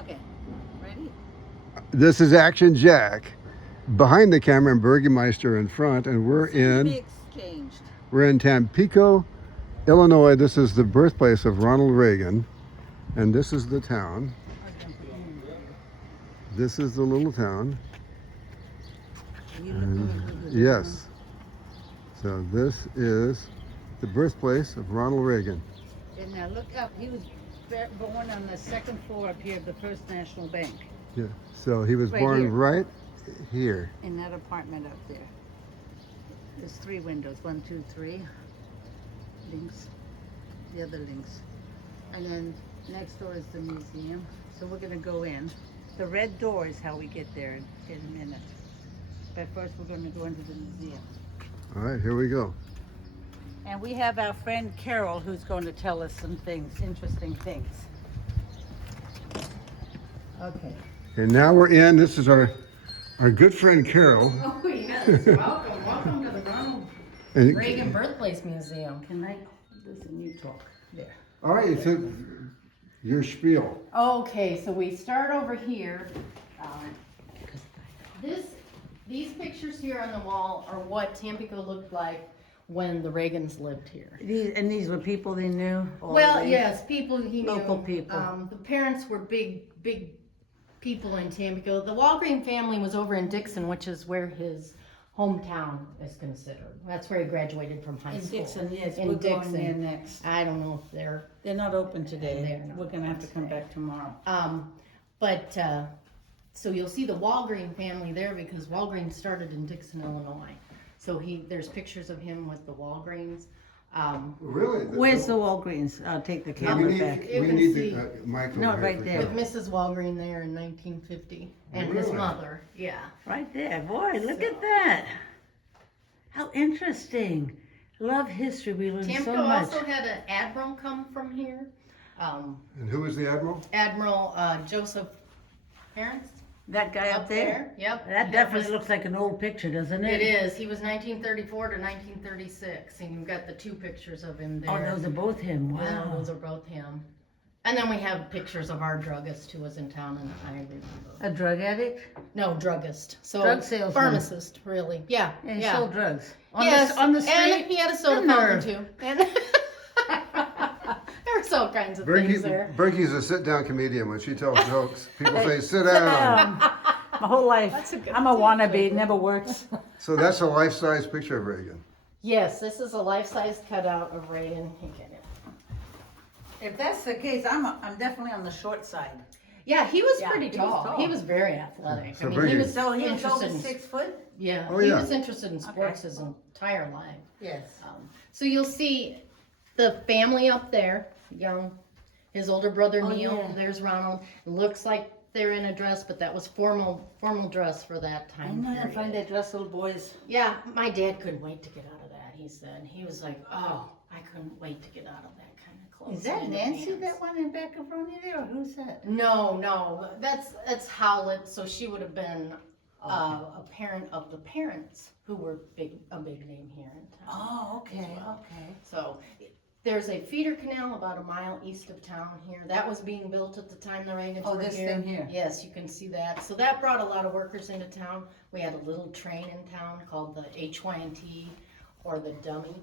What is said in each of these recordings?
Okay. Ready? This is Action Jack behind the camera and Burgermeister in front, and Seems to be exchanged. we're in Tampico, Illinois. This is the birthplace of Ronald Reagan, and this is the town. This is the little town. And yes, so this is the birthplace of Ronald Reagan. And now look up. He was born on the second floor up here of the First National Bank. Yeah, so he was Right born here. right here. In that apartment up there. There's 3 windows. 1, 2, 3. Links. The other links. And then next door is the museum. So we're going to go in. The red door is how we get there in a minute. But first we're going to go into the museum. All right, here we go. And we have our friend Carol who's going to tell us some things, interesting things. Okay. And now we're in. This is our good friend Carol. Oh, yes. Welcome to the Ronald And, Reagan Birthplace Museum. Can I listen? You talk. There. all right, so your spiel. Okay, so we start over here. These pictures here on the wall are what Tampico looked like when the Reagans lived here. These were people they knew? Well, yes, people he knew. Local people. The parents were big people in Tampico. The Walgreen family was over in Dixon, which is where his hometown is considered. That's where he graduated from high In school. Dixon, yes. In We're Dixon. going there next. I don't know if they're They're not open today. They're not We're going to have to open come today. back tomorrow. So you'll see the Walgreen family there because Walgreen started in Dixon, Illinois. So there's pictures of him with the Walgreens. Really? Where's the Walgreens? I'll take the camera back. You we can need see- the mic No, over right here for there. With Carol. Mrs. Walgreen there in 1950 and his Really? mother. Yeah. Right there. Boy, look at that. How interesting. Love history. We learn Tampico so much. also had an admiral come from here. And who was the admiral? Admiral Joseph Parents That guy up there? Yep. That definitely looks like an old picture, doesn't it? It is. He was 1934 to 1936, and you've got the 2 pictures of him there. Oh, those are both him. Yeah, Wow. those are both him. And then we have pictures of our druggist who was in town, and I remember. A drug addict? No, druggist. So Drug salesman. Pharmacist, really. Yeah. And yeah. sold drugs. Yes, On the street? and he had a soda The fountain nerve. too. And there's all kinds of things there. Berkey's a sit-down comedian. When she tells jokes, people say, sit Sit down. down. My whole life. That's a good I'm a wannabe. Never works. So that's a life-size picture of Reagan. Yes, this is a life-size cutout of Reagan. You get it. If that's the case, I'm definitely on the short side. Yeah, he was Yeah, pretty he was tall. tall. He was very athletic. So he Reagan- was So he was interested over in 6 foot? Yeah, Oh, he yeah. was interested in sports his entire life. Yes. So you'll see the family up there, young, his older brother Oh, Neil. yeah. There's Ronald. It looks like they're in a dress, but that was formal dress for that I time know how to period. find that dress, little boys. Yeah, my dad couldn't wait to get out of that. He said he was like, "Oh, I couldn't wait to get out of that kind of clothes." Is that and the Nancy, pants." that one in back of Ronnie there, or who's that? No, that's Howlett. So she would have been a parent of the parents who were a big name here in town. Oh, okay, well. okay. So there's a feeder canal about a mile east of town here. That was being built at the time the Reagans Oh, were this here. thing here. Yes, you can see that. So that brought a lot of workers into town. We had a little train in town called the HYNT or the Dummy.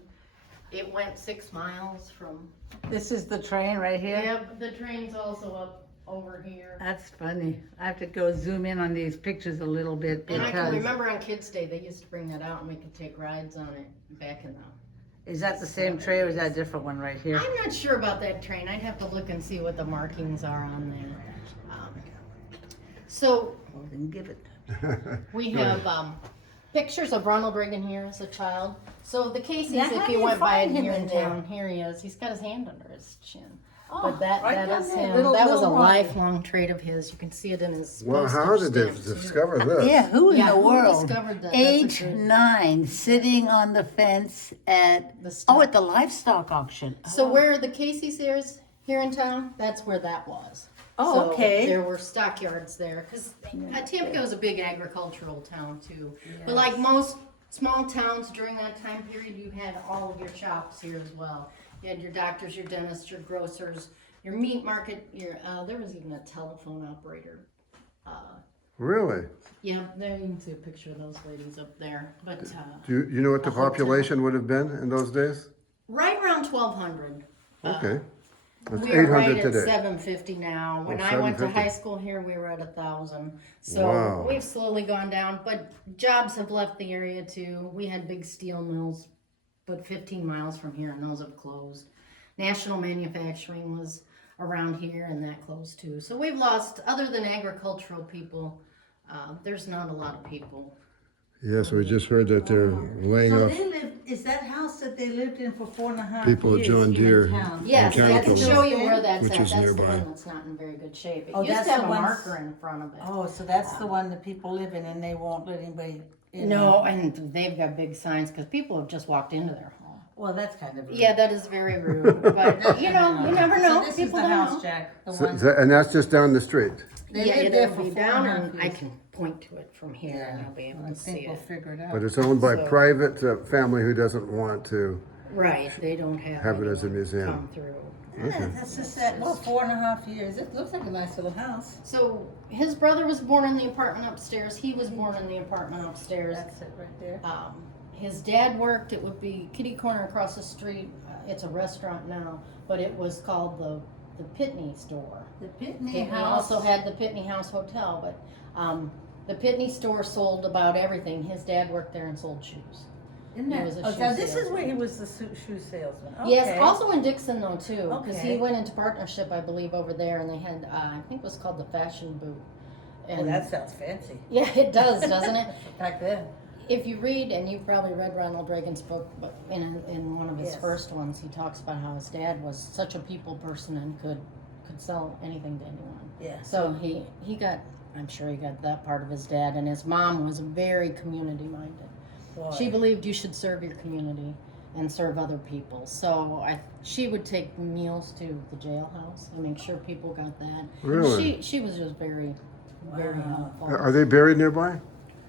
It went 6 miles from. This is the train right here? Yeah, the train's also up over here. That's funny. I have to go zoom in on these pictures a little bit And I can because, remember on Kids Day, they used to bring that out and we could take rides on it back in the. is that the same tray or is that a different one right here? I'm not sure about that train. I'd have to look and see what the markings are on there. So Well, then give it. we have pictures of Ronald Reagan here as a child. So the Casey's, Now, how if do you you went by it find him here in in there? town, here he is. He's got his hand under his chin. Oh, But that right down is there, him. little- That was a little Ronnie. lifelong trait of his. You can see it in his. Well, how postage did they stamps, too. discover this? Yeah, who in Yeah, the who world? discovered that? That's a Age good- 9, sitting on the fence at, The stock. at the livestock auction. So where the Casey's is here in town, that's where that was. Oh, So okay. There were stockyards there because Tampico is a big agricultural town too. But like most small towns during that time period, you had all of your shops here as well. You had your doctors, your dentists, your grocers, your meat market, your, there was even a telephone operator. Really? Yeah, there you can see a picture of those ladies up there, but, Do you know what the a hotel. population would have been in those days? right around 1,200. Okay. That's We're 800 right at today. 750 now. When Oh, I went to 750. high school here, we were at 1,000. So Wow. we've slowly gone down, but jobs have left the area too. We had big steel mills, but 15 miles from here, and those have closed. National Manufacturing was around here, and that closed too. So we've lost, other than agricultural people, there's not a lot of people. Yes, we just heard that they're laying So off they lived, is that house that they lived in for 4.5 people of years John here in Deere. town? Yes, I can Caterpillar, show you where that's which at. is That's nearby. the one that's not in very good shape. It Oh, used that's to have the a ones- marker in front of it. Oh, so that's the one that people live in and they won't let anybody in? No, and they've got big signs because people have just walked into their home. Well, that's kind of rude. Yeah, that is very rude, but you know, you never know. So this People is the don't house, know. Jack, the So, one. and that's just down the street. They Yeah, lived there it'll for be 4.5 down, and I years. can point to it from here, and you'll be able I to think see we'll it. figure it out. But it's owned by So- private family who doesn't want to. Right, they don't Have it as a anyone museum. come through. Yeah, that's just that, well, 4.5 years. It looks like a nice little house. So his brother was born in the apartment upstairs. He was born in the apartment upstairs. That's it right there. His dad worked. It would be kitty corner across the street. It's a restaurant now, but it was called the Pitney store. The Pitney It house. also had the Pitney House Hotel, but the Pitney store sold about everything. His dad worked there and sold shoes. Isn't he that, was a oh, shoe now this is salesman. where he was the shoe salesman. Okay. Yes, also in Dixon though too, because Okay. he went into partnership, I believe, over there, and they had, I think it was called the Fashion Boot. Oh, that sounds fancy. Yeah, it does, doesn't it? Back then. If you read, and you've probably read Ronald Reagan's book, but in one of his Yes. first ones, he talks about how his dad was such a people person and could sell anything to anyone. Yeah. So he got, I'm sure he got that part of his dad, and his mom was very community minded. Boy. She believed you should serve your community and serve other people. So she would take meals to the jailhouse and make sure people got that. Really? She was just very, very Wow. helpful. Are they buried nearby?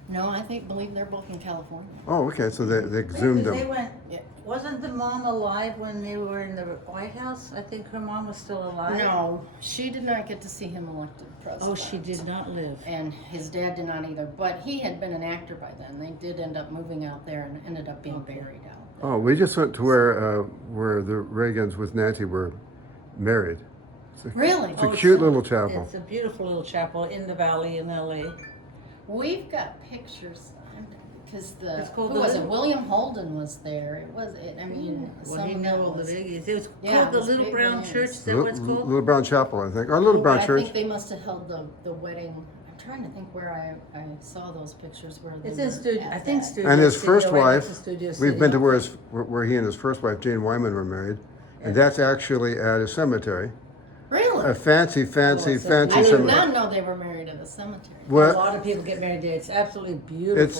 No, I believe they're both in California. Oh, okay. So they exhumed They them. went, Yeah. wasn't the mom alive when they were in the White House? I think her mom was still alive. No, she did not get to see him elected president. Oh, she did not live. And his dad did not either. But he had been an actor by then. They did end up moving out there and ended up being buried out there. Oh, we just went to where the Reagans with Nancy were married. Really? It's a Oh, cute little chapel. It's a beautiful little chapel in the valley in LA. We've got pictures because It's called who was the- it? William Holden was there. I mean, Well, some he of knew that all the was. biggies. It was Yeah, called it the was Little big Brown names. Church. Is that what it's called? Little Brown Chapel, I think. Or Little Brown I Church. think they must have held the wedding. I'm trying to think where I saw those pictures where they It's were in studio. at I think that. Studio And his City, first right next wife, to Studio We've been City. to where he and his first wife, Jane Wyman, were married. And that's actually at a cemetery. Really? A fancy it's a I did cemetery. not know they were married at the cemetery. A Well, lot of people get married there. It's absolutely it's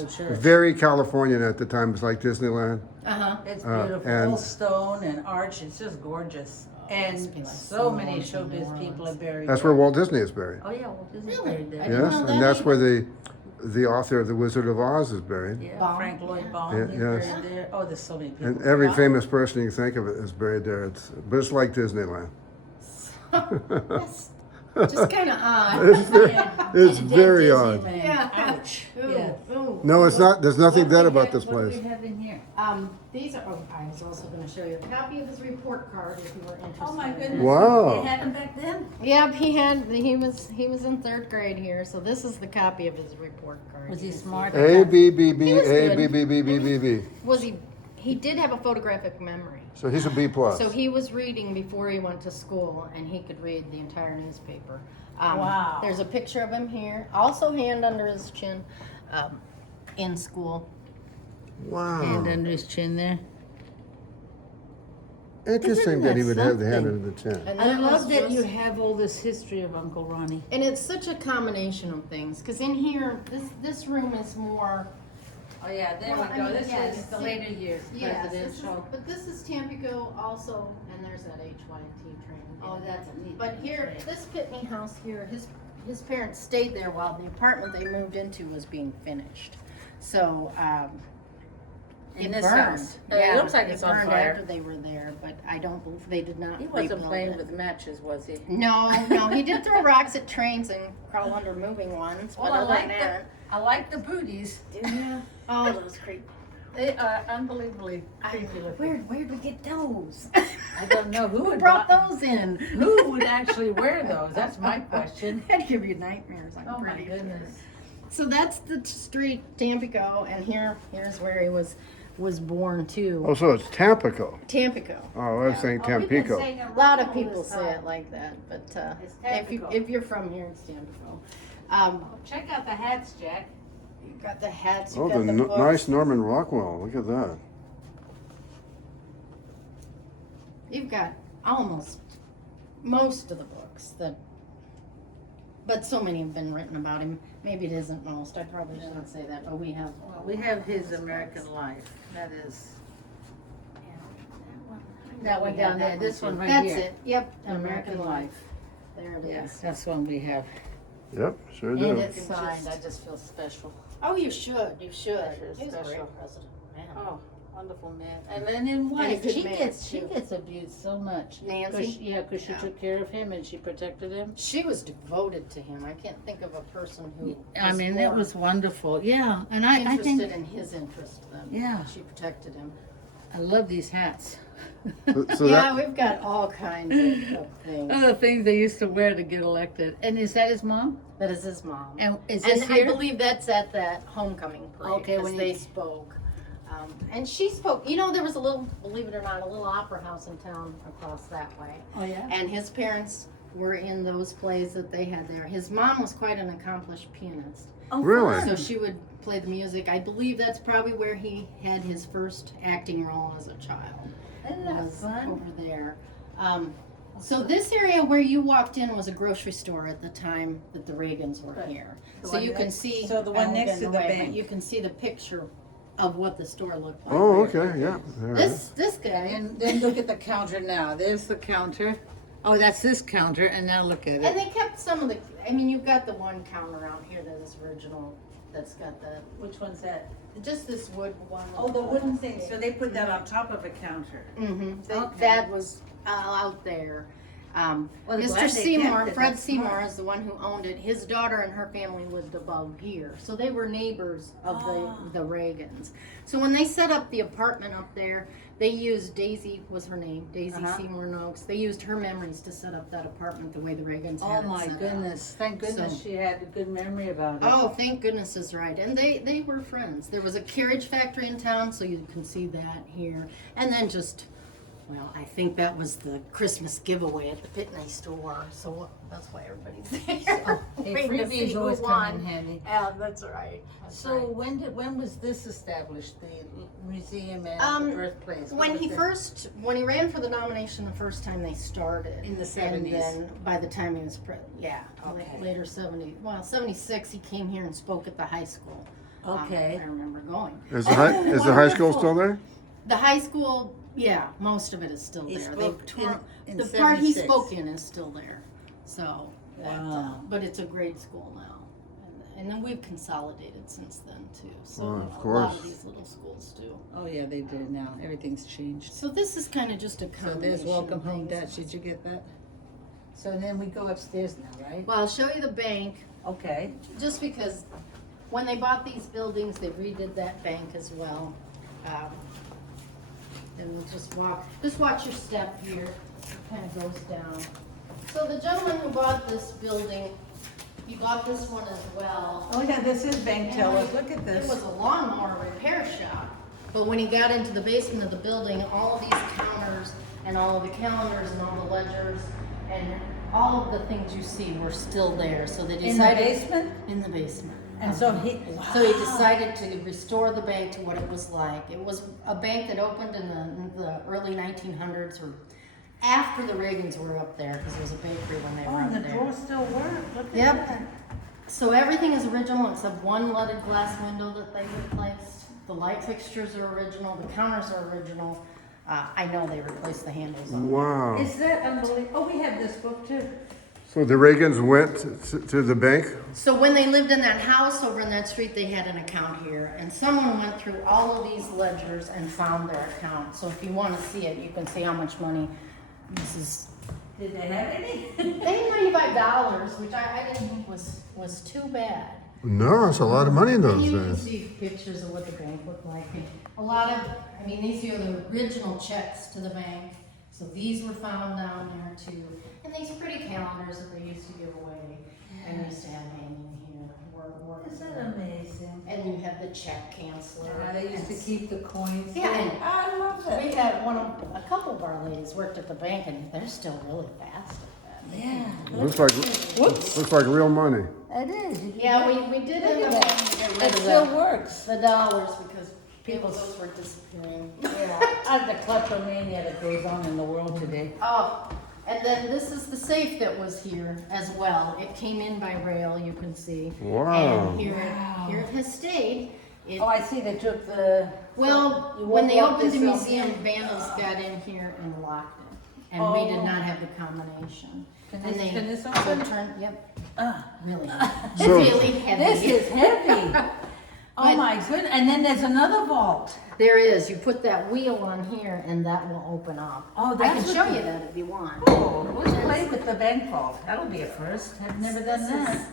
beautiful church. very Californian at the time. It's like Disneyland. Uh-huh. It's beautiful. and- All stone and arch. It's just gorgeous. must be And like so New many Orleans and New showbiz people are Orleans. buried That's there. where Walt Disney is buried. Oh yeah, Walt Disney's Really? buried I there. didn't Yes, know and that that's either. where the author of The Wizard of Oz is buried. Yeah, Baum, Frank Lloyd yeah. Baum. Yeah, He's yes. buried there. Oh, there's so many people. And every Wow. famous person you can think of it is buried there. But it's like Disneyland. That's just kind of odd. It's very odd. Disneyland. Yeah. Ouch. Ooh, Yeah. ooh. No, it's not. There's nothing What dead we about have- this What do place. we have in here? These are, I was also going to show you a copy of his report card if you were interested. Oh my in goodness. it. Wow. They had them back then? Yep, he was in third grade here, so this is the copy of his report card. Was he You can see smart? it. A B B B He was A good. B B B B B B. Was he did have a photographic memory. So he's a B plus. So he was reading before he went to school, and he could read the entire newspaper. Wow. There's a picture of him here, also hand under his chin, in school. Wow. Hand under his chin there. Interesting that he would have the hand something? under the chin. And I that was love that just- you have all this history of Uncle Ronnie. And it's such a combination of things, because in here, this room is more. Oh yeah, there Well, we I go. mean, This yeah, is it's the the- later years, Yes, presidential. but this is Tampico also, and there's that HYT train. Oh, that's a neat. But here, this Pitney house here, his parents stayed there while the apartment they moved into was being finished. So, It this burned. house. It looks like it's on burned fire. after they were there, but I don't believe they did not He wasn't rebuild playing it. with matches, was he? No, he did throw rocks at trains and crawl under moving ones. But Well, I other like than the that, I like the booties. oh, those creepy. They are unbelievably creepy looking. Where'd we get those? I don't know who Who would brought buy- those in? Who would actually wear those? That's my question. That'd give you nightmares. I'm Oh my pretty sure. goodness. So that's the street, Tampico, and here's where he was born too. Oh, so it's Tampico. Tampico. Oh, I was saying Tampico. A lot of people say it like that, but It's if you're from here, it's Tampico. Check out the hats, Jack. You got the hats. You Oh, got the the books. nice Norman Rockwell. Look at that. You've got almost most of the books but so many have been written about him. Maybe it isn't most. I probably shouldn't say that, but we have. Well, we have his American Life. That is that one down there. This one right That's here. it. Yep. American Life. There it is. Yes, that's one we have. Yep, sure And do. it's signed. I just feel special. Oh, you should. You should. That is He was a special. great president. Man. Oh, wonderful man. And then in And a wife, good she man, gets too. abused so much. Nancy? Because she Yeah. took care of him and she protected him. She was devoted to him. I can't think of a person who. I was mean, it more was wonderful. Yeah, and I interested think in his interest than Yeah. she protected him. I love these hats. So Yeah, that, we've got all kinds of things. Oh, the things they used to wear to get elected. And is that his mom? That is his mom. And is And this I here? believe that's at that homecoming parade. Okay, 'cause when they you- spoke. And she spoke. You know, there was a little, believe it or not, a little opera house in town across that way. Oh yeah. And his parents were in those plays that they had there. His mom was quite an accomplished pianist. Oh, Really? So she would play the music. I believe that's probably where he had his first acting role as a child. Isn't that Was fun? over there. So this area where you walked in was a grocery store at the time that the Reagans were here. The So one you can next- see. so the one I won't next get in to the way, but bank. You can see the picture of what the store looked like. oh, okay, yeah. All right. This guy. And then look at the counter now. There's the counter. Oh, that's this counter. And now look at And it. they kept some of the. I mean, you've got the one counter out here that is original. That's got the Which one's that? just this wood one. Oh, the wooden thing. So they put that on top of a counter. Mm-hmm. Okay. That was out there. Well, I'm Mr. glad they Seymour, kept it. Fred That's Seymour smart. is the one who owned it. His daughter and her family lived above here. So they were neighbors of the Reagans. So when they set up the apartment up there, they used Daisy was her name, Daisy Uh-huh. Seymour Noakes. They used her memories to set up that apartment the way the Reagans Oh had it my set up. goodness. Thank goodness So- she had a good memory about it. Oh, thank goodness is right. And they were friends. There was a carriage factory in town, so you can see that here. And then just, well, I think that was the Christmas giveaway at the Pitney store. So that's why everybody's there. Hey, waiting to see freebies who always come won. in handy. Yeah, that's right. That's So right. when was this established, the museum and Um, the birthplace? When was he it? when he ran for the nomination the first time they started. In the And 70s. then by the time he was, Okay. later 76, he came here and spoke at the high school. Okay. I remember going. Is the high school still there? The high school, yeah, most of it is still He there. spoke in the part he 76. spoke in is still there. So, Wow. but it's a great school now. And then we've consolidated since then too. So Well, of a lot course. of these little schools do. Oh yeah, they do now. Everything's changed. So this is kind of just a So combination. there's Welcome of Home things. Dutch. Did you get that? So then we go upstairs now, right? Well, I'll show you the bank, Okay. just because when they bought these buildings, they redid that bank as well. And we'll just watch your step here, it kind of goes down. So the gentleman who bought this building, he bought this one as well. Oh yeah, this is bank tellers. Look at It this. was a lawnmower repair shop, but when he got into the basement of the building, all of these counters and all of the calendars and all the ledgers and all of the things you see were still there, so they In the decided. basement? In the basement. And so he. So he decided to restore the bank to what it was like. It was a bank that opened in the early 1900s or after the Reagans were up there, because it was a bakery when they Oh, were and up the there. drawers still work. Look at Yep. that. So everything is original except one leaded glass window that they replaced. The light fixtures are original, the counters are original. I know they replaced the handles on them. Wow. Is that unbelievable? Oh, we have this book too. So the Reagans went to the bank? So when they lived in that house over in that street, they had an account here, and someone went through all of these ledgers and found their account. So if you want to see it, you can see how much money this is. Did they have any? They had $95, which I didn't think was too bad. No, it's a lot of money in And those you can days. see pictures of what the bank looked like. And a lot of, I mean, these are the original checks to the bank. So these were found down there too. And these pretty calendars that they used to give away. And they used to have hanging here. Isn't that amazing? And you have the check canceller. They used to keep the coins. Yeah, and I love that. we had a couple of our ladies worked at the bank, and they're still really fast at that. Yeah. Looks like real money. It is. Yeah, we did end up having to get rid It of still works. the dollars because people's were disappearing. Yeah. The kleptomania that goes on in the world today. Oh, and then this is the safe that was here as well. It came in by rail, you can see. Wow. And here it has stayed. It, Oh, I see they took the. well, You when won't they lock opened the this up? museum, vandals got in here and locked it. And we did not have the combination. Can And this- can this so open? yep, Ah, really, So- really heavy. this is heavy. Oh But- my goodness, and then there's another vault. There is, you put that wheel on here and that will open up. Oh, I can that's show what you that if you want. Oh, let's play with the bank vault. That'll be a first. I've never done that.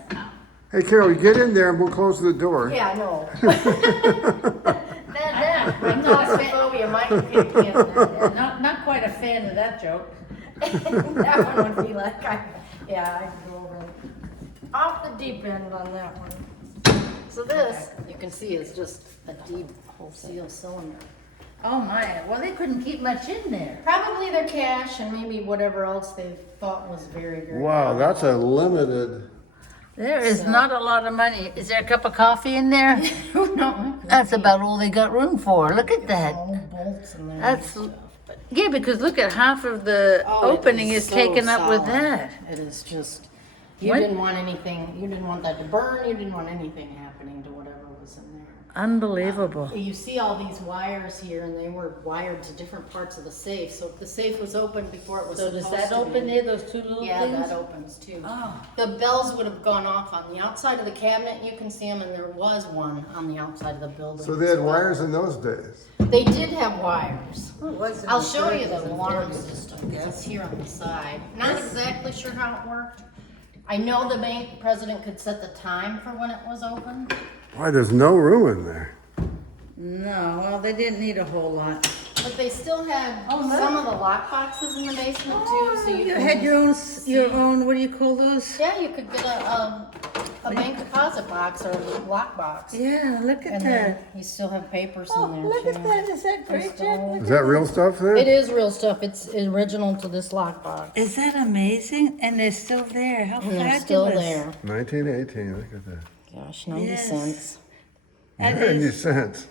Hey, Carol, you get in there and we'll close the door. Yeah, I know. I'm not a phobia, Mike can kick me in there. Not quite a fan of that joke. That one would be like, I could go over off the deep end on that one. So this, you can see, is just a deep whole steel cylinder. Oh my, well, they couldn't keep much in there. Probably their cash and maybe whatever else they thought was very, very. Wow, that's a limited. There is not a lot of money. Is there a cup of coffee in there? No. That's about all they got room for. Look at that. All bolts in there. That's, and stuff, but- yeah, because look at half of the Oh, it opening is so taken up with solid. that. It is just, you What? didn't want anything, you didn't want that to burn, you didn't want anything happening to whatever was in there. Unbelievable. You see all these wires here and they were wired to different parts of the safe. So if the safe was open before it was So supposed does that to be. open there, those two little Yeah, things? that opens too. Oh. The bells would have gone off on the outside of the cabinet, you can see them, and there was one on the outside of the building. So they had as well. wires in those days. They did have wires. What's in I'll the show you 30s the and alarm 40s? system, because it's here on the side. Not exactly sure how it worked. I know the bank president could set the time for when it was open. Why, there's no room in there. No, well, they didn't need a whole lot. But they still had Oh, no. some of the lock boxes in the basement too, so you You could had your own, what do you call those? yeah, you could get a bank deposit box or a lock box. Yeah, look at And then that. you still have papers Oh, in there look too. at that. Is that great, Crystal. Jack? Look Is that real stuff there? It is real stuff. It's original to this lock box. Is that amazing? And they're still there. How And fabulous. they're still there. 1918, look at that. Gosh, 90 Yes. cents. That 90 is- cents.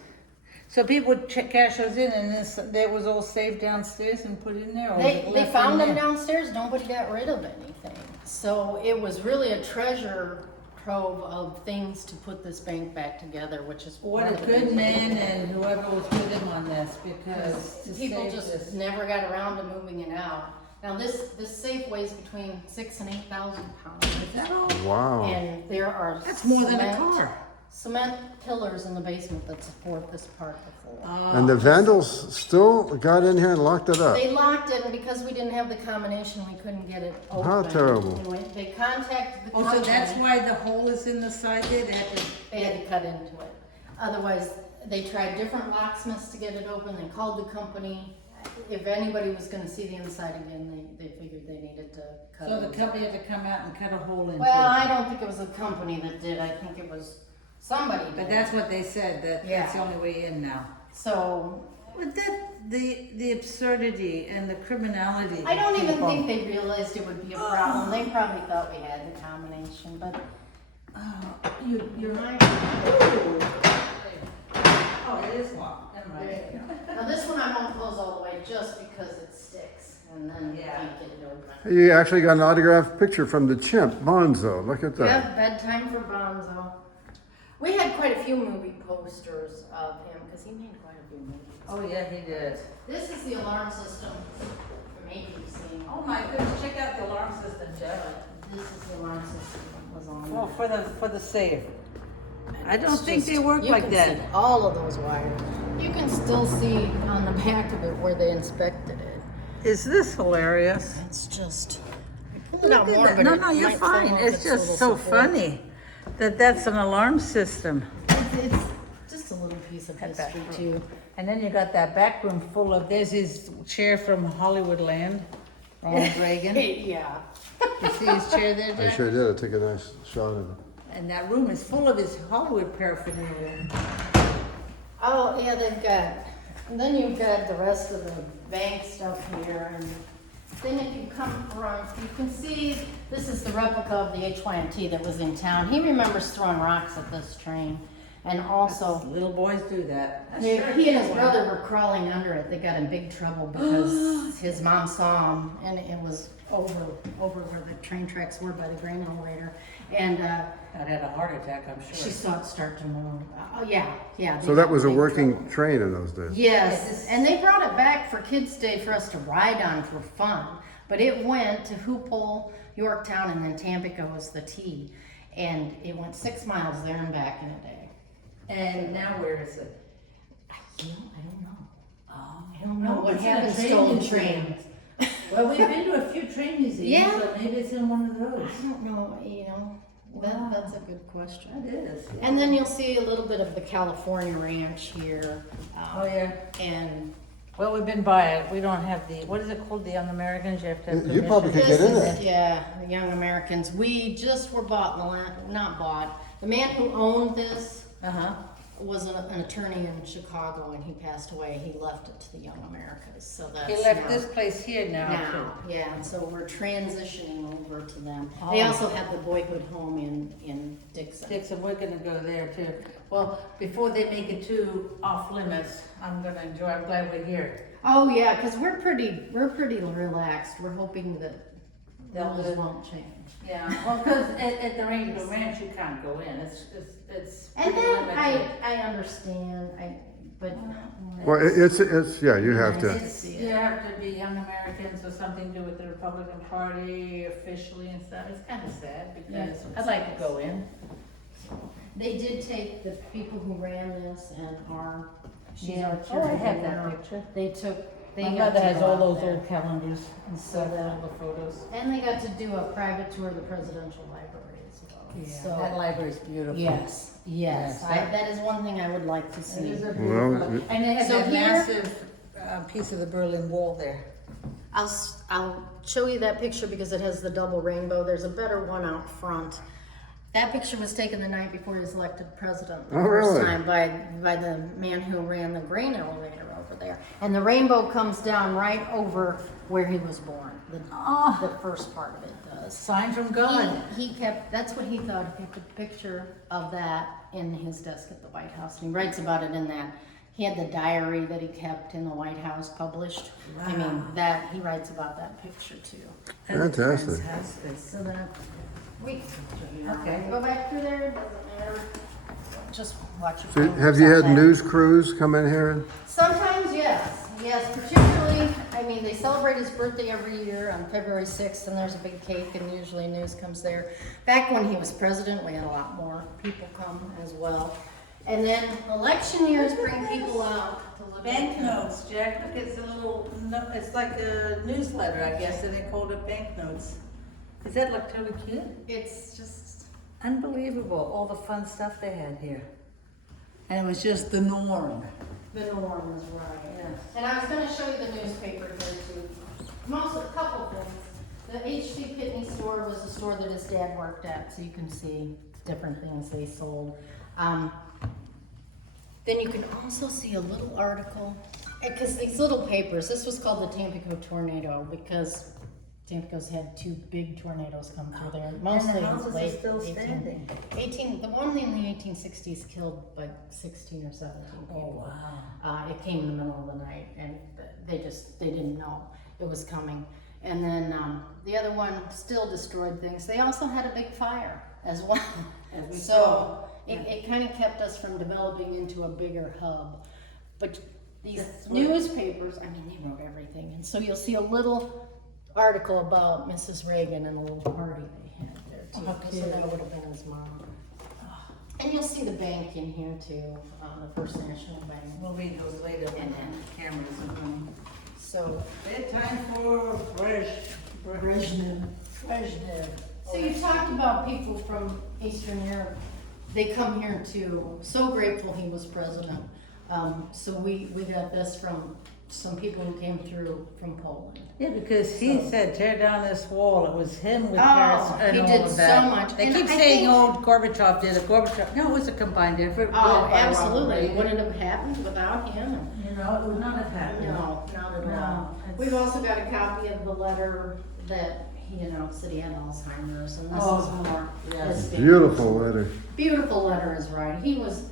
So people would cash those in and this, they was all saved downstairs and put in there? Or was it They left found in them there? downstairs. Nobody got rid of anything. So it was really a treasure trove of things to put this bank back together, which is What one a of the good reasons- man and whoever was with him on this, because to People save just this. never got around to moving it out. Now this safe weighs between 6,000 and 8,000 pounds. Is that all? Wow. And there are That's more than a car. cement pillars in the basement that support this part of the floor. And the vandals still got in here and locked it up. They locked it, and because we didn't have the combination, we couldn't get it open. How terrible. Anyway, they contacted the Oh, company. so that's why the hole is in the side there? They had to. They had to cut into it. Otherwise, they tried different locksmiths to get it open. They called the company. If anybody was gonna see the inside again, they figured they needed to cut So it. the company had to come out and cut a hole into it? Well, I don't think it was a company that did. I think it was somebody did. But that's what they said, that that's the Yeah. only way in now. So, But the absurdity and the criminality. I don't of even people. think they realized it would be a problem. They probably thought we had the combination, but You're my- Oh, it is locked. Never mind. Now this one I won't close all the way just because it sticks and then you Yeah. can't get it open. You actually got an autographed picture from the chimp, Bonzo. Look at We that. have bedtime for Bonzo. We had quite a few movie posters of him because he made quite a few movies. Oh, yeah, he did. This is the alarm system from ABC. Oh my goodness, check out the alarm system, Jeff. This is the alarm system that was on Well, there. for the safe. I don't It's think just- they work you like can that. see all of those wires. You can still see on the back of it where they inspected it. Is this hilarious? It's just, I pulled it out Look at more, that. but No, it no, you're might fall fine. off It's its just little so support. funny that that's an alarm system. It's just a little piece of Cut that history through. too. And then you got that back room full of, there's his chair from Hollywoodland, Ronald Reagan. Yeah. You see his chair there, I Jack? sure did. I took a nice shot of it. And that room is full of his Hollywood paraphernalia. Oh, yeah, they've got, and then you've got the rest of the bank stuff here, and then if you come around, you can see, this is the replica of the HYMT that was in town. He remembers throwing rocks at this train, and also, Little boys do that. he and his brother were crawling under it. They got in big trouble because his mom saw him, and it was over where the train tracks were by the grain elevator, and, I'd had a heart attack, I'm sure. she saw it start to move. Oh, yeah. they So that got was a big working trouble. train in those days. Yes, and they brought it back for Kids' Day for us to ride on for fun. But it went to Hoopole, Yorktown, and then Tampico was the T. And it went 6 miles there and back in a day. And now where is it? I don't know. Oh. I don't know what It's in a happened to train stolen museum. trains. Well, we've been to a few train museums, Yeah. so maybe it's in one of those. I don't know, Wow. that's a good question. It is. And then you'll see a little bit of the California Ranch here. Oh, yeah. And Well, we've been by it. We don't have the, what is it called, the Young Americans? You have to have You permission. probably could get in there. Yeah, the Young Americans. We just were bought the land, not bought. The man who owned this Uh-huh. was an attorney in Chicago, and he passed away. He left it to the Young Americas, so that's He left now- this place here now, now, yeah, and so we're transitioning over to them. Oh. They also have the boyhood home in Dixon. Dixon, we're gonna go there too. Well, before they make it too off limits, I'm glad we're here. Oh yeah, because we're pretty relaxed. We're hoping that They'll rules do- won't change. Yeah, well, because at the Reagan Ranch, you can't go in. It's And pretty then limited. I understand, but. Well, it's yeah, you have to. It's, you have to be Young Americans or something to do with the Republican Party officially and stuff. It's kind of sad because Yes. I'd like to go in. They did take the people who ran this and she's our Oh, I cheerleader have that now. picture. They My got mother to has go all out those there. old calendars and So stuff, that- all the photos. And they got to do a private tour of the presidential library as well. That So, library's beautiful. yes, Yes. that is one thing I would like to It see. is a Well, beautiful, and they have So that here- massive piece of the Berlin Wall there. I'll show you that picture because it has the double rainbow. There's a better one out front. That picture was taken the night before he was elected president the Oh, first really? time by the man who ran the grain elevator over there. And the rainbow comes down right over where he was born. The first part of it does. Sign from God. He kept, that's what he thought, he put a picture of that in his desk at the White House. And he writes about it in that. He had the diary that he kept in the White House published. I mean, he writes about that picture too. Fantastic. Fantastic. So then, we Okay. go back through there, it doesn't matter. Just watch your So phone. have you had Sometimes- news crews come in here? And, Sometimes, yes, particularly, I mean, they celebrate his birthday every year on February 6th, and there's a big cake, and usually news comes there. Back when he was president, we had a lot more people come as well. And then election years bring people out to look at. Banknotes, Jack, look, it's a little, no, it's like a newsletter, I guess, and they called it banknotes. Does that look totally cute? It's just, Unbelievable, all the fun stuff they had here. And it was just the norm. the norm is right. Yes. And I was gonna show you the newspaper here too. A couple things. The H.C. Pitney store was the store that his dad worked at, so you can see different things they sold. Then you can also see a little article, because these little papers, this was called the Tampico tornado, because Tampico's had 2 big tornadoes come through there. Mostly And the houses are late still standing. 18, the one in the 1860s killed like 16 or 17 people. Oh, wow. It came in the middle of the night, and they didn't know it was coming. And then the other one still destroyed things. They also had a big fire as well. As we So saw. it kind of kept us from developing into a bigger hub. But these That's what- newspapers, I mean, they wrote everything. And so you'll see a little article about Mrs. Reagan and a little party they had there too. How So cute. that would have been his mom. And you'll see the bank in here too, the First National Bank. We'll read those later when the cameras are on. So, Bedtime for Brezhnev. So you talked about people from Eastern Europe. They come here too. So grateful he was president. So we got this from some people who came through from Poland. Yeah, because he said tear down this wall. It was him with Oh, Paris and he all did of so that. much. They And keep I saying, think- "Oh, Gorbachev did it." Gorbachev. No, it was a combined effort. Oh, led by Ronald absolutely. Reagan. Wouldn't have happened without him. You know, it would not have happened. No, not at all. No, it's- We've also got a copy of the letter that he announced that he had Alzheimer's, and this Oh, is more. yes. his family. Beautiful letter. Beautiful letter is right. He was,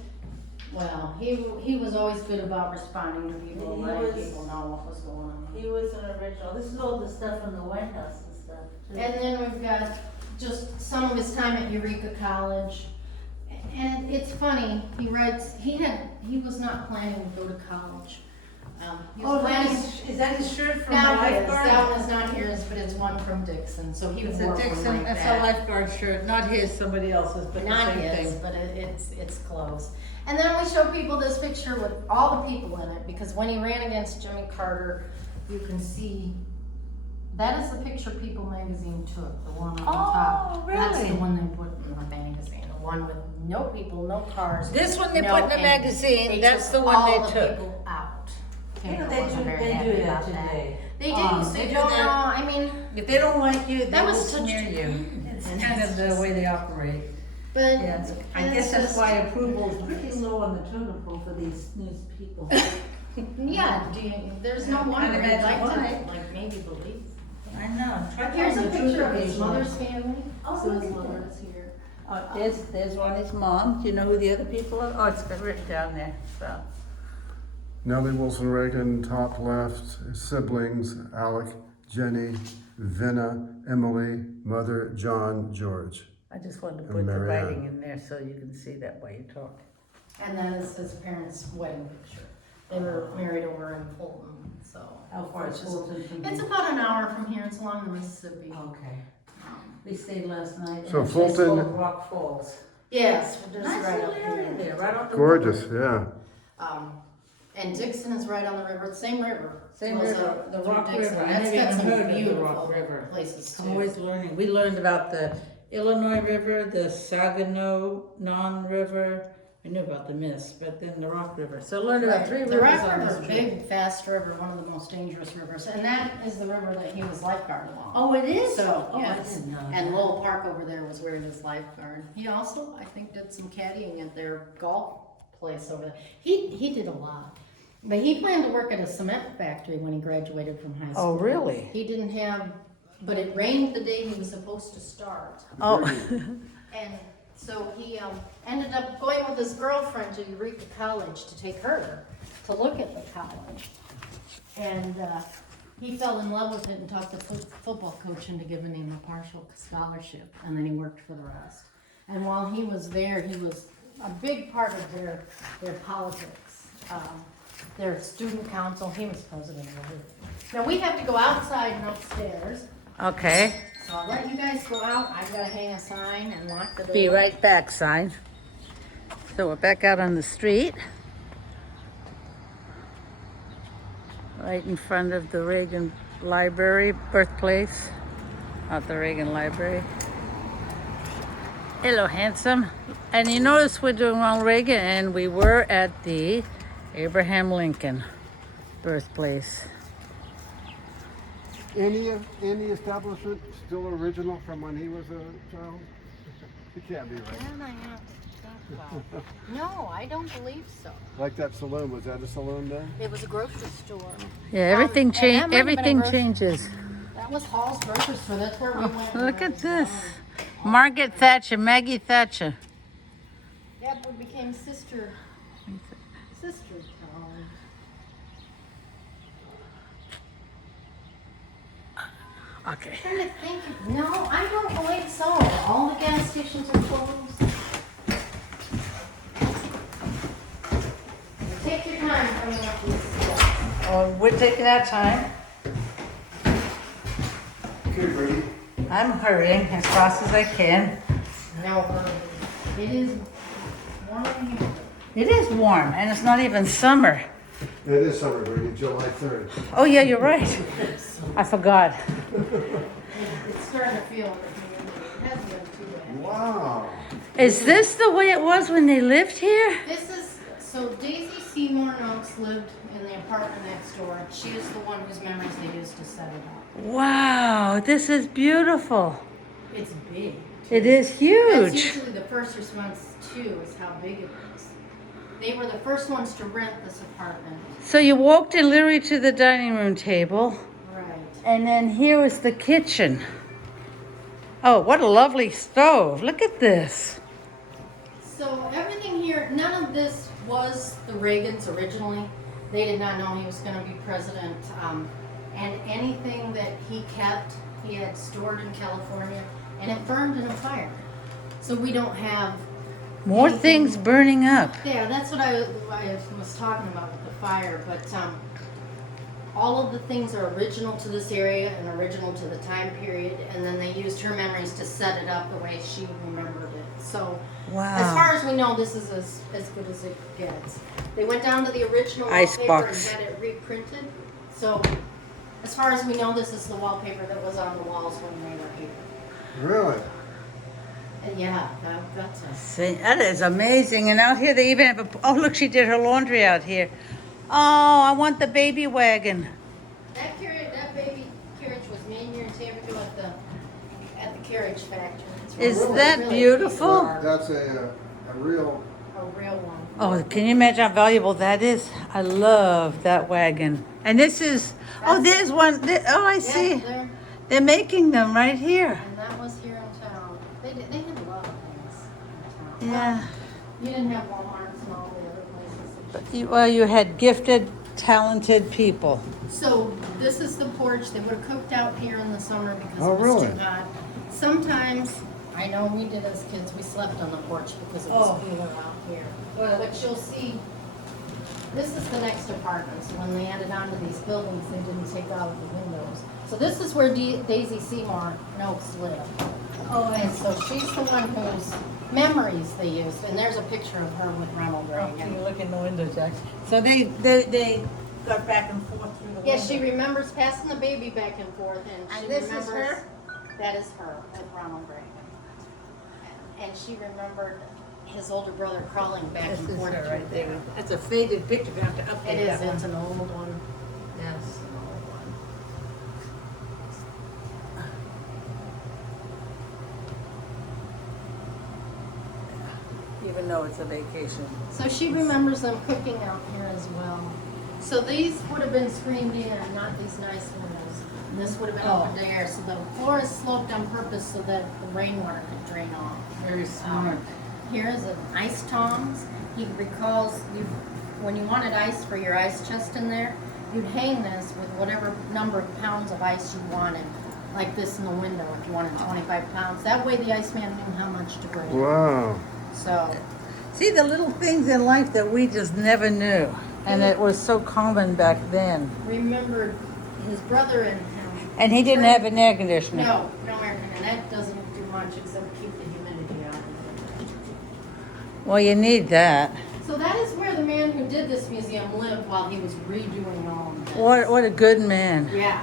well, he was always good about responding to people, He letting was- people know what was going on. He was an original. This is all the stuff from the White House and stuff. too. And then we've got just some of his time at Eureka College. And it's funny, he was not planning to go to college. He was Oh, planning. is that his shirt from the Not his, lifeguard? that one is not his, but it's one from Dixon, so he It's wore a one Dixon, like that's a that. lifeguard shirt, not his, somebody else's, but the Not same his, thing. but it's close. And then we show people this picture with all the people in it, because when he ran against Jimmy Carter, you can see, that is the picture People magazine took, the one on the top. That's the really? one they put in the magazine, the one with no people, no cars. This one they no put in the end. magazine, They that's took the one all they the took. people out. You know, Taylor they wasn't do, very they happy do that about today. They do, so They you do don't that. know, I mean, If they don't like you, they That will was such- smear you. It's And kind that's of the just- way they operate. but. Yeah, I and guess it's that's just- why approval is pretty low on the totem pole for these news people. Yeah, there's no I can't wonder, I'd like imagine to, like, maybe believe. I know. Try Here's a telling the truth picture of his occasionally. mother's family, Oh, so look his at mother that. is here. There's Ronnie's mom. Do you know who the other people are? Oh, it's got written down there, so. Nellie Wilson Reagan, top left, siblings, Alec, Jenny, Vinna, Emily, mother, John, George. I just wanted to And put the Marianne. writing in there so you can see that while you talk. And that is his parents' wedding picture. They were married over in Fulton, so. How far is which is- Fulton from It's here? about an hour from here, it's along the Mississippi. Okay. We stayed last night. So in a place Fulton- called Rock Falls. Yes, we're just Nice right little up area here. there, right off the Gorgeous, river. yeah. And Dixon is right on the river, same river. Same Goes river, up the through Rock Dixon. River. I That's never got even some heard of the beautiful Rock River. places I'm too. always learning. We learned about the Illinois River, the Saginaw River. I knew about the Miss, but then the Rock River. So I learned about three The rivers Rock on River, this trip. big, fast river, one of the most dangerous rivers, and that is the river that he was lifeguard along. Oh, it is? So, Oh, I yes, didn't know and that. Lowell Park over there was where he was lifeguard. He also, I think, did some caddying at their golf place over there. He did a lot. But he planned to work at a cement factory when he graduated from high school. Oh, really? He didn't have, but it rained the day he was supposed to start. Oh, And so he ended up going with his girlfriend to Eureka College to take her to look at the college. And he fell in love with it and talked the football coach into giving him a partial scholarship, and then he worked for the rest. And while he was there, he was a big part of their politics, their student council. He was president of everything. Now we have to go outside and upstairs, okay. so I'll let you guys go out. I've got to hang a sign and lock the door. Be right back sign. So we're back out on the street. Right in front of the Reagan Library, birthplace. At the Reagan Library. Hello, handsome. And you notice we're doing Ronald Reagan, and we were at the Abraham Lincoln birthplace. Any establishment still original from when he was a child? It can't be right. Then I have to think about. No, I don't believe so. Like that saloon, was that a saloon then? It was a grocery store. Yeah, everything and that might have been a everything grocery- changes. That was Hall's grocery store. That's where we went. when Look I at was this. young. Margaret Thatcher, Maggie Thatcher. Yep, we became sister town. Okay. Trying to think. No, I don't believe so. All the gas stations are closed. Take your time coming up these steps. Oh, we're taking our time. I'm hurrying as fast as I can. No, it is warm in here. It is warm, and it's not even summer. It is summer, Brady, July 3rd. Oh yeah, you're right. I forgot. It's starting to feel like it hasn't been too bad. Wow. Is this the way it was when they lived here? This is, so Daisy Seymour Noakes lived in the apartment next door. She is the one whose memories they used to set it up. Wow, this is beautiful. It's big. It is That's huge. usually the first response too, is how big it is. They were the first ones to rent this apartment. So you walked in literally to the dining room table, Right. and then here was the kitchen. Oh, what a lovely stove. Look at this. So everything here, none of this was the Reagans originally. They did not know he was going to be president. And anything that he kept, he had stored in California, and it burned in a fire. So we don't have More anything- things burning up. Yeah, that's what I was talking about with the fire. But all of the things are original to this area and original to the time period. And then they used her memories to set it up the way she remembered it. So Wow. as far as we know, this is as good as it gets. They went down to the original Ice wallpaper box. and had it reprinted. So as far as we know, this is the wallpaper that was on the walls when they were here. Really? Yeah, that's a... See, that is amazing. And out here they even have a, oh look, she did her laundry out here. Oh, I want the baby wagon. That baby carriage was made here in Tampico at the carriage factory. It's Is that beautiful? That's a real... A real one. Oh, can you imagine how valuable that is? I love that wagon. And this is, oh, there's one. Oh, I see. Yeah, They're making them right here. and that was here in town. They had a lot of things in town. Yeah. You didn't have Walmarts and all the other places. Well, you had gifted, talented people. So this is the porch. They would have cooked out here in the summer because Oh, it was really? too hot. Sometimes, I know we did as kids, we slept on the porch because it was cooler out here. But you'll see, this is the next apartment. So when they added on to these buildings, they didn't take out the windows. So this is where Daisy Seymour Noakes lived. Oh, and so she's the one whose memories they used. And there's a picture of her with Ronald Reagan. look in the window, Jack. So they got back and forth through the Yeah, she remembers passing the baby back and forth, and she And this is remembers her? that is her with Ronald Reagan. And she remembered his older brother crawling back This and is forth. her through right there. there. That's a faded picture. We have to update It is. that It's one. an old one. Yes. An old one. Even though it's a vacation. So she remembers them cooking out here as well. So these would have been screened in, not these nice windows. And this would have been open to air. So the floor is sloped on purpose so that the rainwater could drain off. Very smart. Here is an ice tongs. He recalls when you wanted ice for your ice chest in there, you'd hang this with whatever number of pounds of ice you wanted, like this in the window if you wanted 25 pounds. That way the iceman knew how much to bring. Wow. So See the little things in life that we just never knew. And it was so common back then. remembered his brother and him. And he didn't have an air conditioner. No air conditioner. That doesn't do much except keep the humidity out of it. Well, you need that. So that is where the man who did this museum lived while he was redoing all of this. What a good man. Yeah.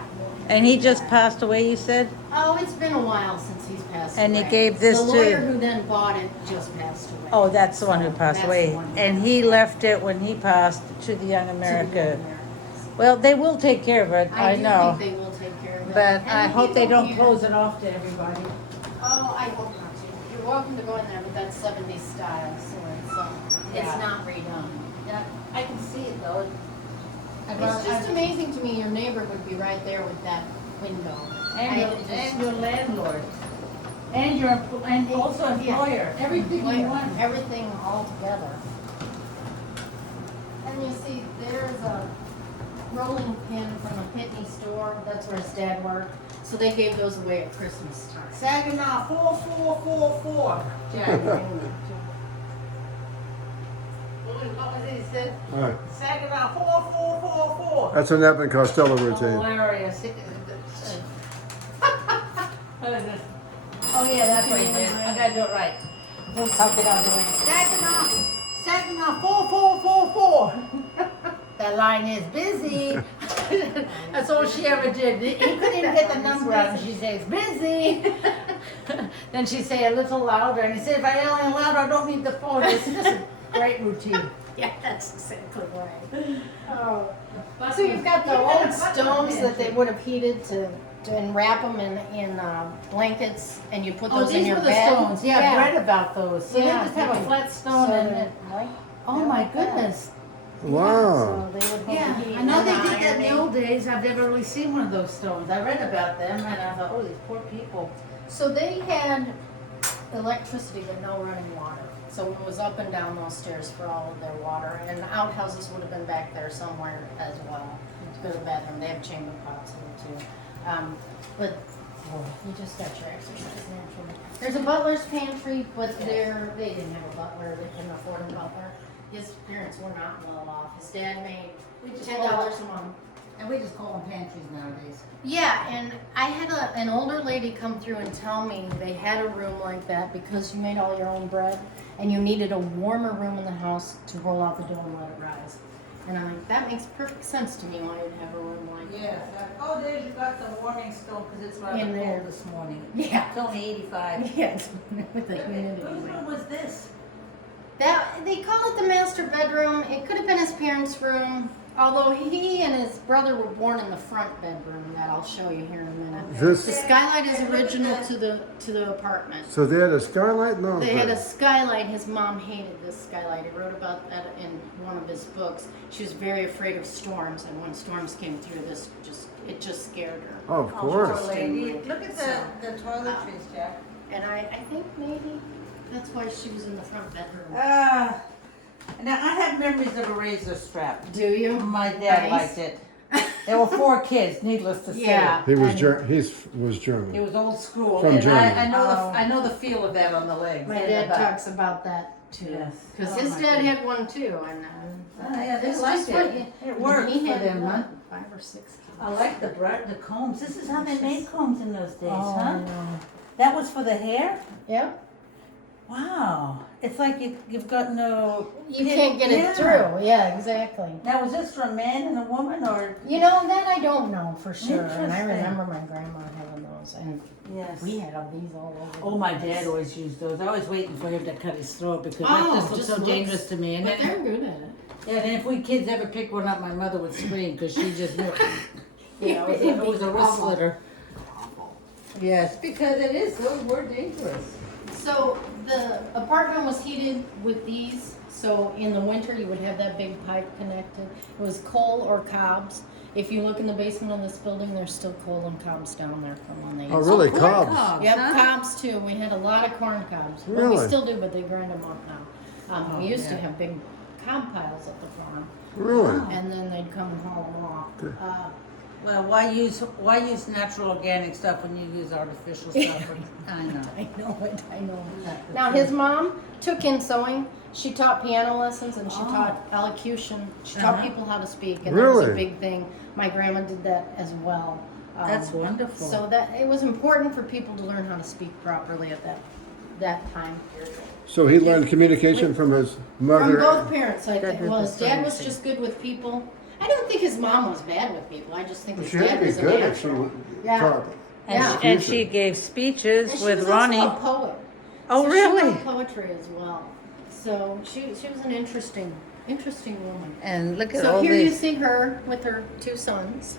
And he just passed away, you said? Oh, it's been a while since he's passed And away. he gave this the to- lawyer who then bought it just passed away. Oh, that's the one who passed That's away. the one who And passed he away. left it when he passed to the Young To the America. Americans. Well, they will take care of it, I do know. think they will take care of it. But And I the hope they people don't here- close it off to everybody. Oh, I hope not to. You're welcome to go in there, but that's 70s style, so it's Yeah. not redone. Yeah, I can see it though. It's just amazing to me your neighbor would be right there with that window. And your landlord. And your, and also employer. Everything you want. Everything all together. And you see, there's a rolling pin from a Pitney store. That's where his dad worked. So they gave those away at Christmas time. Saginaw 4444. Jack, What was it he said? All right. Saginaw 4444. That's an Abbott and Costello routine. Hilarious. Oh yeah, that's what he did. I gotta do it right. We'll talk it out the way. Saginaw 4444. That line is busy. That's all she ever did. He couldn't even get the number out, and she says, busy. Then she'd say a little louder, and he said, if I yell any louder, I don't need the phone. It's just a great routine. Yeah, that's exactly right. Oh. So you've got the old stones that they would have heated and wrap them in blankets, and you put those in your were the bed. stones. Yeah, I've read about those. So Yeah, they just have a flat stone so and it. Oh my goodness. Wow. So they would Yeah, hold the heat I know and they the did that in the ironing. old days. I've never really seen one of those stones. I read about them and I thought, oh, these poor people. So they had electricity but no running water. So it was up and down those stairs for all of their water, and the outhouses would have been back there somewhere as well to go to the bathroom. They have chamber pots here too. But boy, you just got your exercise naturally. There's a butler's pantry, but they didn't have a butler. They couldn't afford a butler. His parents were not well off. His dad made $10 a month. And we just call them pantries nowadays. Yeah, and I had an older lady come through and tell me they had a room like that because you made all your own bread and you needed a warmer room in the house to roll out the dough and let it rise. And I'm like, that makes perfect sense to me why you'd have a room like that. Yes. Oh, there you got the warming stone because it's rather In there. cold this morning. Yeah. It's only 85. Yes, with the humidity. Whose room was this? That they call it the master bedroom. It could have been his parents' room, although he and his brother were born in the front bedroom. That I'll show you here in a minute. This- The skylight is original to the apartment. So they had a skylight? No. They had a skylight. His mom hated this skylight. He wrote about that in one of his books. She was very afraid of storms, and when storms came through, it just scared her. Oh, of course. Poor lady. Look at the toiletries, Jack. And I think maybe that's why she was in the front bedroom. Now I have memories of a razor strap. Do you? My dad Nice. liked it. There were 4 kids, needless to say. Yeah. He was and he was He German. was old school, From and Germany. I know the feel of that on the legs. My and dad the back. talks about that too. Yes. Because Oh his my dad goodness. had one too, and Yeah, they it's liked just it. funny. It worked He for had them, huh? 5 or 6 kids. I like the combs. This is how they made combs in those days, Oh, huh? I know. That was for the hair? Yep. Wow. It's like you've got no... You can't get Yeah. it through. Yeah, exactly. Now, was this for a man and a woman, or... You know, that I don't know for sure. And I Interesting. remember my grandma having those, and Yes. we had these all over. Oh, the my place. dad always used those. I was waiting for him to cut his throat because Oh, that just looked just so looks- dangerous to me. And But they're then, good at it. yeah, and if we kids ever picked one up, my mother would scream because she just knew. You know, it was a wrist slitter. Yes, because it is. Those were dangerous. So the apartment was heated with these. So in the winter, you would have that big pipe connected. It was coal or cobs. If you look in the basement of this building, there's still coal and cobs down there from when they. Oh, really? Corn Cobs? Yep, huh? cobs too. We had a lot of corn cobs. Well, we Really? still do, but they grind them up now. Oh, We used to yeah. have big cob piles at the farm, Really? and then they'd come and haul them off. Well, why use natural organic stuff when you use artificial stuff? I know. I know it, I know it. Now, his mom took in sewing. She taught piano lessons and she taught elocution. She taught people how to speak, and that was a Really? big thing. My grandma did that as well. That's wonderful. So that it was important for people to learn how to speak properly at that time period. So he learned communication from his From mother. both parents, I think. Good Well, with his dad was diplomacy. just good with people. I don't think his mom was bad with people. I just think his She had to dad be was a good if she natural. Yeah. taught. Yeah. And she gave speeches And she with was Ronnie. also a poet. Oh, So really? She wrote poetry as well. So she was an interesting woman. And look at So all here you these. see her with her 2 sons.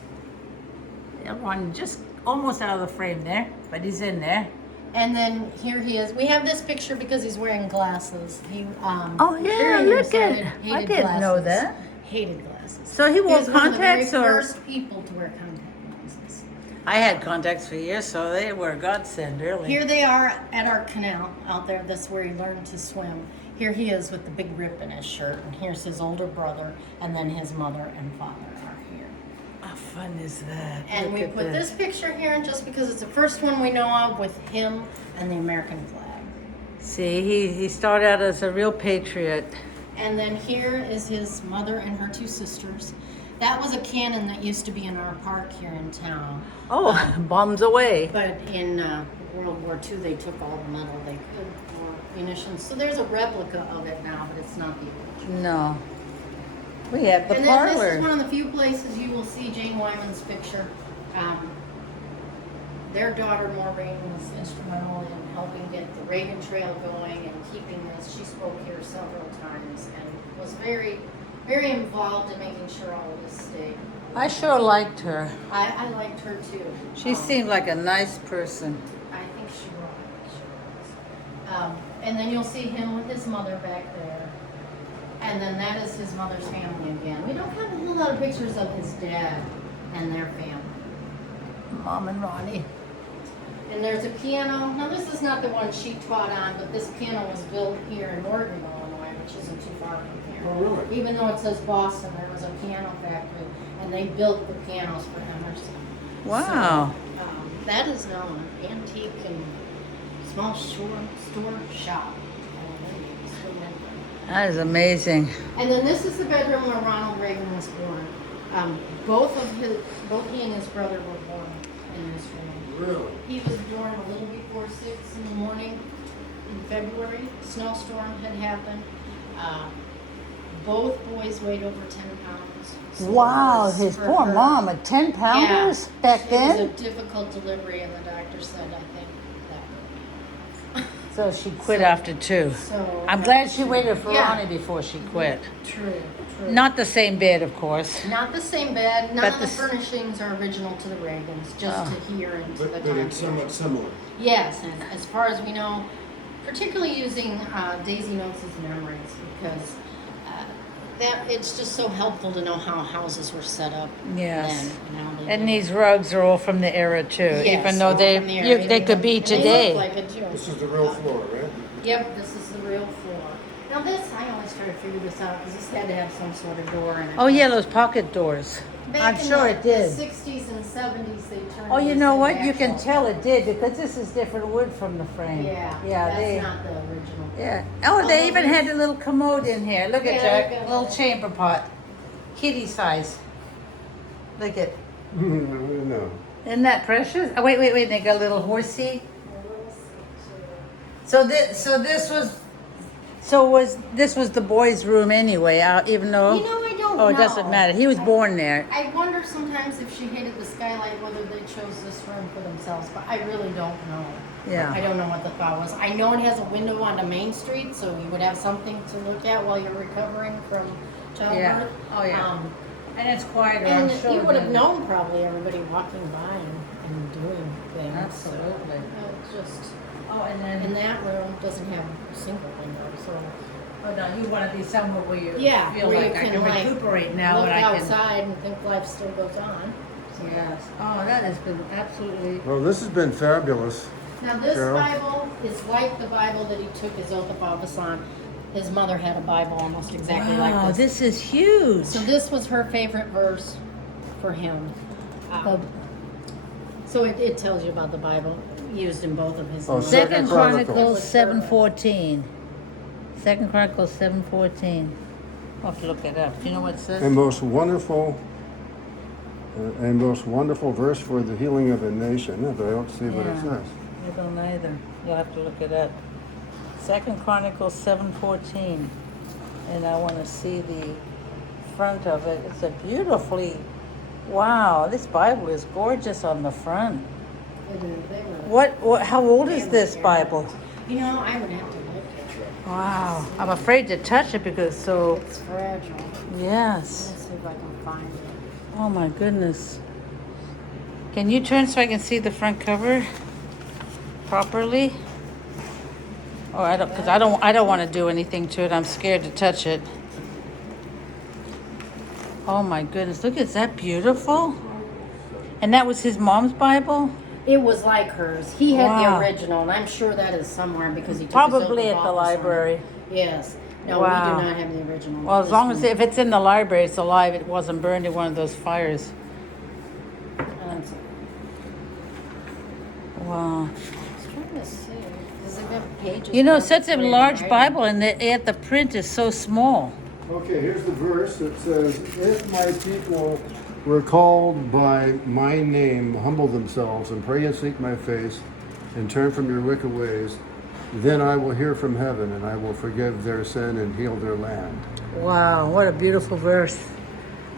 Ronnie just almost out of the frame there, but he's in there. And then here he is. We have this picture because he's wearing glasses. He Oh, yeah, very look at- hated I didn't know glasses. that. Hated glasses. So he wore was one of the very contacts, or first people to wear contact lenses. I had contacts for years, so they were a godsend, really. Here they are at our canal out there. That's where he learned to swim. Here he is with the big rip in his shirt, and here's his older brother, and then his mother and father are here. How fun is that? And Look we at put this picture here just because it's the first one we know of with him and the American flag. See, he started out as a real patriot. And then here is his mother and her 2 sisters. That was a cannon that used to be in our park here in town. Oh, bombs away. But in World War II, they took all the metal they could for munitions. So there's a replica of it now, but it's not the original. No. We have the And then this parlor. is one of the few places you will see Jane Wyman's picture. Their daughter, Maureen, was instrumental in helping get the Reagan Trail going and keeping this. She spoke here several times and was very, very involved in making sure all of this stayed. I sure liked her. I liked her too. She seemed like a nice person. I think she was. And then you'll see him with his mother back there. And then that is his mother's family again. We don't have a whole lot of pictures of his dad and their family. Mom and Ronnie. And there's a piano. Now this is not the one she taught on, but this piano was built here in Morgan, Illinois, which isn't too far from here. Oh, really? Even though it says Boston, there was a piano factory, and they built the pianos for Emerson. Wow. So, that is now an antique and small store shop. That is amazing. And then this is the bedroom where Ronald Reagan was born. Both he and his brother were born in this room. Really? He was born a little before 6 in the morning in February. Snowstorm had happened. Both boys weighed over 10 pounds. So it Wow, was his for poor her- mom, a 10 pounders Yeah, back It then? was a difficult delivery, and the doctor said, I think that So she quit after 2. would be. So I'm glad she waited for Yeah. Ronnie before she quit. True. Not the same bed, of course. Not the same bed. None But of the this- furnishings are original to the Reagans, just Oh. to here and to the But it's concrete. somewhat similar. Yes, and as far as we know, particularly using Daisy notes as memories, because that it's just so helpful to know how houses were set up Yes. then and how they And lived. these rugs are all from the era too, Yes, even though all they from the area. they could be And they today. look like it too. This is the real floor, right? Yep, this is the real floor. Now this, I always try to figure this out because this had to have some sort of door in it. Oh yeah, those pocket doors. Back I'm in sure the, it did. The 60s and 70s, they turned. Oh, you this know into what? You can actual- tell it did because this is different wood from the frame. Yeah, Yeah, that's they. not the original. Yeah. Oh, they Although even this- had a little commode in here. Look at Yeah, Jack, look at little that. chamber pot, kitty size. Look at. No. Isn't that precious? Oh, wait. They got a little horsey. So this was the boys' room anyway, even though. You know, I don't Oh, it know. doesn't matter. He was born there. I wonder sometimes if she hated the skylight, whether they chose this room for themselves, but I really don't know. Yeah. I don't know what the thought was. I know it has a window onto Main Street, so you would have something to look at while you're recovering from childbirth. Yeah. Oh, yeah. And it's quieter, And I'm sure. you would have than- known probably everybody walking by and doing things. Absolutely. It's just, Oh, and then. and that room doesn't have a single window, so. Oh no, you want to be somewhere where you Yeah, feel where like you I can can like recuperate now, look and I can. outside and think life still goes on. Yes. Oh, that has been absolutely. Well, this has been fabulous. Now this Carol? Bible is like the Bible that he took his oath of office on. His mother had a Bible almost exactly Wow, like this. this is huge. So this was her favorite verse for him. So it tells you about the Bible used in both of his. Oh, names. Second Second Chronicles. Chronicles 7:14. Second Chronicles 7:14. I'll have to look it up. Do you know what it says? And most wonderful verse for the healing of a nation. But I don't see what it Yeah. says. I don't either. You'll have to look it up. Second Chronicles 7:14, and I want to see the front of it. It's a beautifully. Wow, this Bible is gorgeous on the front. They were- What how old they is were this very- Bible? You know, I would have to look at it. Wow, I'm afraid to touch it because it's so. It's fragile. Yes. Let's see if I can find it. Oh my goodness. Can you turn so I can see the front cover properly? Oh, I don't, because I don't want to do anything to it. I'm scared to touch it. Oh my goodness, look, is that beautiful? And that was his mom's Bible? It was like hers. He had Wow. the original, and I'm sure that is somewhere because he took Probably his at oath the of office on it. library. Yes. No, Wow. we do not have the original. Well, as This long as one- if it's in the library, it's alive. It wasn't burned in one of those fires. That's- Wow. I was trying to see. Does it have pages? You know, marked such a with large writing? Bible, and yet the print is so small. Okay, here's the verse. It says, if my people were called by my name, humble themselves and pray and seek my face and turn from your wicked ways, then I will hear from heaven and I will forgive their sin and heal their land. Wow, what a beautiful verse.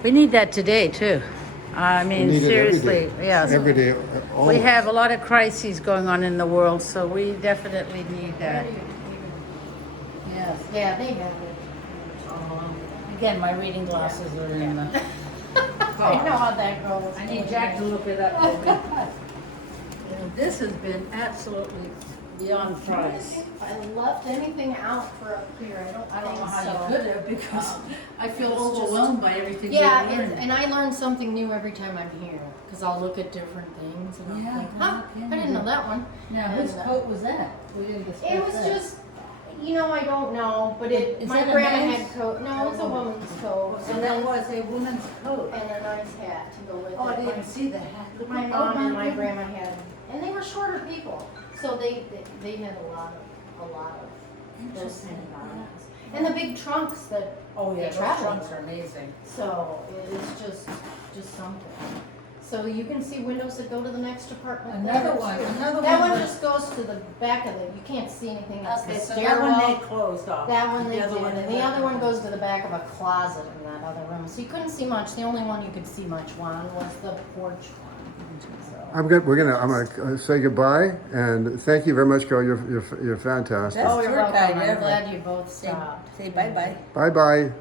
We need that today too. I mean, We need it every seriously, day. yes. Every day. We Always. have a lot of crises going on in the world, so we definitely need that. Yes. Yeah, they have it. Again, my reading glasses are in the I know how that goes. I need Jack to look it up for me. Well, this has been absolutely beyond price. I left anything out for up here. I don't know think how so. you could have because I feel It's just- overwhelmed by everything Yeah, we've learned. and I learn something new every time I'm here because I'll look at different things and I'll Yeah, think, huh, I didn't know that one. Now, whose And, coat was that? We didn't discuss It was that. just, I don't know, but Is my that a grandma man's? had coat. No, it's a woman's coat. So that was a woman's coat. And a nice hat to go with Oh, I it. didn't see the hat. Look My at- mom oh, and my goodness. grandma had, and they were shorter people, so they had a lot of those kind of garments. And the big trunks that Oh, they yeah, those travel trunks in. are amazing. So it's just something. So you can see windows that go to the next apartment. Another there, one, too. another That one one was- just goes to the back of it. You can't see anything. That's Okay, the so stairwell. that one they closed off. That one they The other did, one and is the that other one goes to the back of a closet in that other room. So you couldn't see much. The only one you could see much on was the porch one. So. I'm good. I'm gonna say goodbye and thank you very much, Carol. You're fantastic. That's Oh, you're tour welcome. guide I'm ever. glad you both stopped. Say bye-bye. Bye bye.